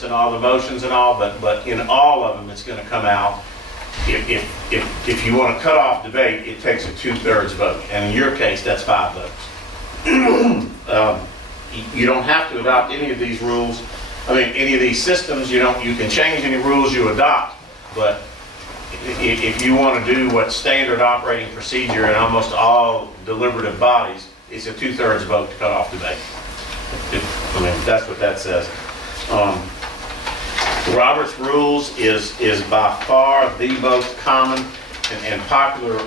reference and all the motions and all, but in all of them, it's gonna come out. If you want to cut off debate, it takes a 2/3 vote, and in your case, that's 5 votes. You don't have to adopt any of these rules, any of these systems. You can change any rules you adopt, but if you want to do what's standard operating procedure in almost all deliberative bodies, it's a 2/3 vote to cut off debate. That's what that says. Robert's Rules is by far the most common and popular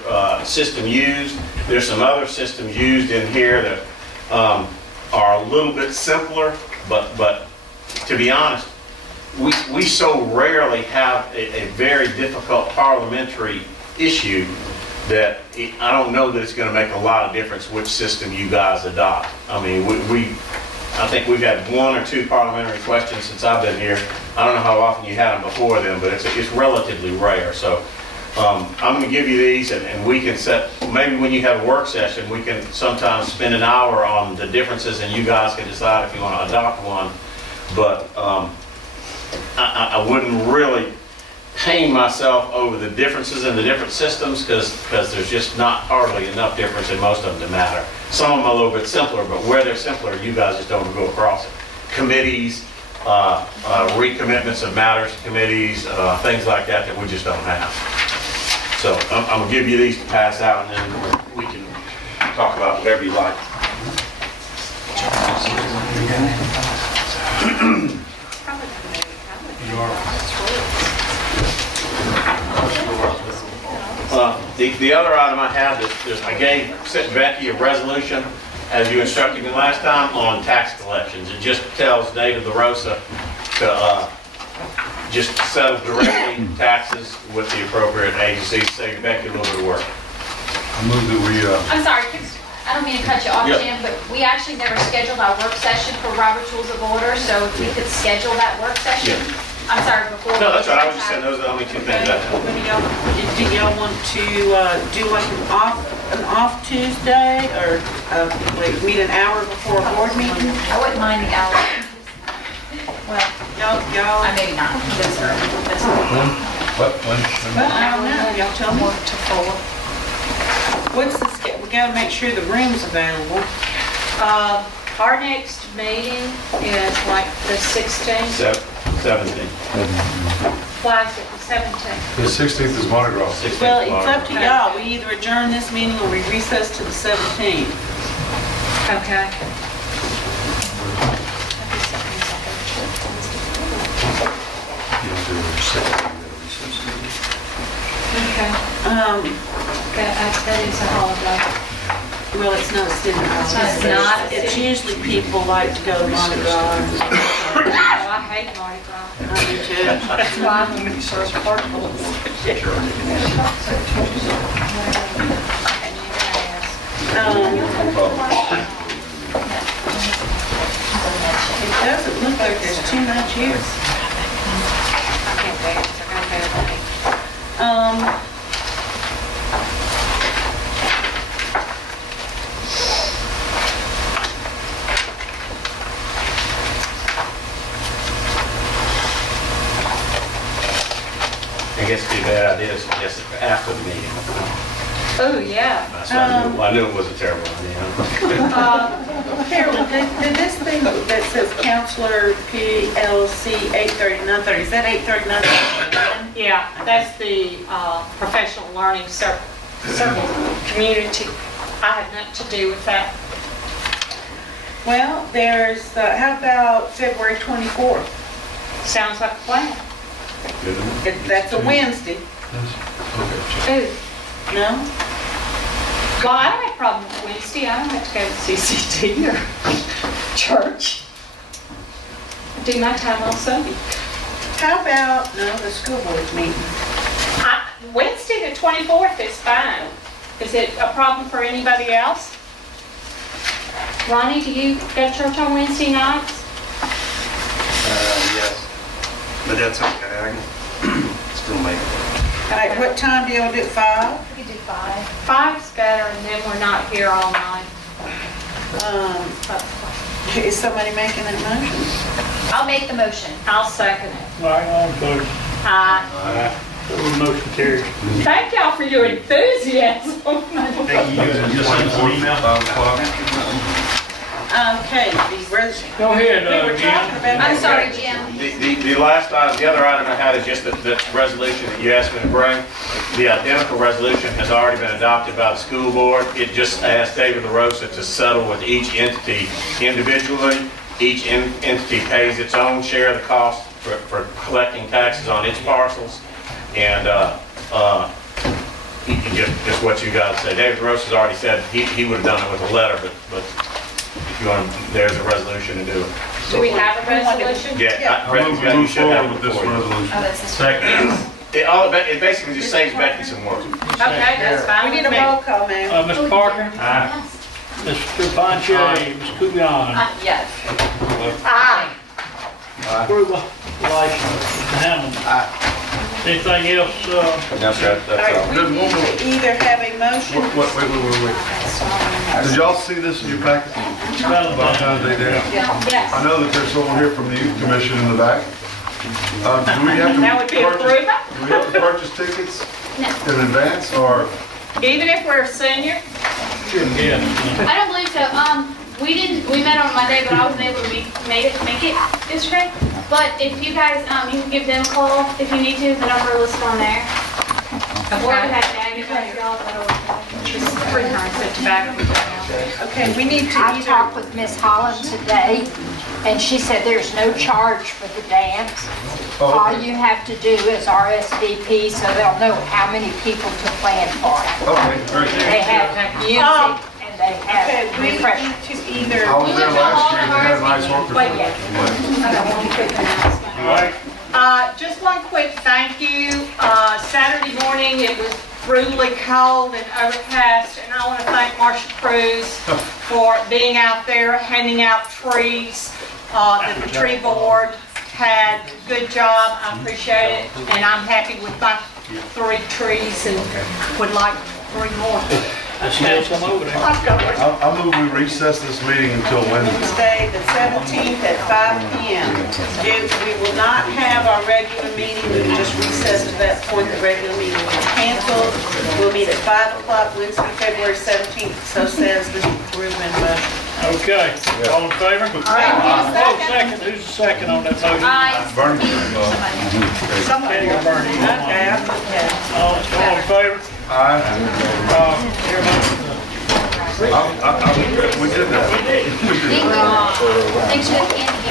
system used. There's some other systems used in here that are a little bit simpler, but to be honest, we so rarely have a very difficult parliamentary issue that I don't know that it's going to make a lot of difference which system you guys adopt. I think we've had 1 or 2 parliamentary questions since I've been here. I don't know how often you had them before then, but it's relatively rare. So I'm going to give you these, and we can set, maybe when you have a work session, we can sometimes spend an hour on the differences, and you guys can decide if you want to adopt one. But I wouldn't really pain myself over the differences in the different systems because there's just not hardly enough difference in most of them to matter. Some of them are a little bit simpler, but where they're simpler, you guys just don't go across it. Committees, recommitments of matters to committees, things like that we just don't have. So I'm going to give you these to pass out, and then we can talk about whatever you like. The other item I have is I sent Becky a resolution, as you instructed me last time, on tax collections. It just tells David LaRosa to just settle directly taxes with the appropriate agencies, save Becky a little bit of work. I move that we, I'm sorry, I don't mean to cut you off, Yep. Jim, but we actually never scheduled our work session for Robert's Rules of Order, so if we could schedule that work session. Yeah. I'm sorry, before. No, that's right. I was just saying those are the only 2 things I have. Do y'all want to do like an off Tuesday, or like meet an hour before a board meeting? I wouldn't mind the hour. Well, Y'all, maybe not. Yes, sir. That's when? well, I don't know, y'all tell me. to 4. What's the schedule? We gotta make sure the room's available. Our next meeting is like the 16th. 17. Why is it the 17th? The 16th is Mardi Gras. 16th Well, it's tomorrow. up to y'all. We either adjourn this meeting or we recess to the 17th. Okay. Okay. That is a holiday. Well, it's not a city holiday. It's not a It's city. usually people like to go to Mardi Gras. Oh, I hate Mardi Gras. I do too. That's why I'm in the first carnivals. It doesn't look like there's too much here. I can't dance, I gotta go. I guess it'd be a bad idea to suggest it for after the meeting. Oh, yeah. That's why I knew it was a terrible idea. Carolyn, did this thing that says Counselor PLC 830-930, is that 830-930? Yeah, that's the professional learning circle community. I had nothing to do with that. Well, there's, how about February 24th? Sounds like a plan. Good enough. That's a Wednesday, Okay. Ooh. no? Well, I don't have a problem with Wednesday. I don't have to go to CCT or church. I do my time on Sunday. How about, no, the school board's meeting. Wednesday, the 24th is fine. Is it a problem for anybody else? Ronnie, do you go to church on Wednesday nights? Yes, but that's okay, I can still make it. All right, what time do y'all do, 5? We could do 5. 5's better, and then we're not here all night. Is somebody making that motion? I'll make the motion. I'll second it. All right, all in favor? So the motion carries. Thank y'all for your enthusiasm. Okay, the res. Go ahead, We were talking Jim. about. I'm sorry, Jim. The last item, the other item I had is just the resolution that you asked me to bring. The identical resolution has already been adopted by the school board. It just asked David LaRosa to settle with each entity individually. Each entity pays its own share of the cost for collecting taxes on its parcels. And just what you guys say. David LaRosa's already said he would have done it with a letter, but if you want, there's a resolution to do it. Do we have a resolution? Yeah, I move we move forward with this resolution. Oh, that's this. Second. It basically just saves Becky some work. Okay, that's fine We with need a me. roll call, ma'am. Ms. Parker, Aye. Mr. Panche, Ms. Kugan, Yes. approval, license, Mr. Hammond. Anything else, That's right, All right, we There's one need more. to either have a motion. Wait. Did y'all see this in your packet? Valentine's Day Day. Yes. I know that there's someone here from the youth commission in the back. Do we have to That would be purchase, approval? do we have to purchase tickets in advance or? Even if we're a senior? yeah, I don't believe so. We met on Monday, but I wasn't able to make it yesterday. But if you guys, you can give them a call if you need to, the number listed on there. Or I had Maggie, y'all, Just 300 cents back. Okay, we need to I either. talked with Miss Holland today, and she said there's no charge for the dance. All you have to do is RSVP, so they'll know how many people to plan for. Okay, great. They have music, and they Okay, have we refreshments. need to either. I was there last year and they had a nice orchestra. Wait, yeah. I got one quick announcement. all right. Just one quick thank you. Saturday morning, it was brutally cold and overcast, and I want to thank Marcia Cruz for being out there handing out trees. The tree board had a good job. I appreciate it, and I'm happy with my 3 trees and would like 3 more. Let's come over there. I move we recess this meeting until Wednesday. Wednesday, the 17th at 5 PM. We will not have our regular meeting, we will just recess to that point, the regular meeting will be canceled. We'll meet at 5 o'clock Wednesday, February 17th, so says Mr. Reuben. Okay, all in favor? Oh, second, who's the second on that motion? Bernie. Kenny or Bernie? Okay, I put that. All in favor? Aye. Everybody? We did that. Thanks for the candy.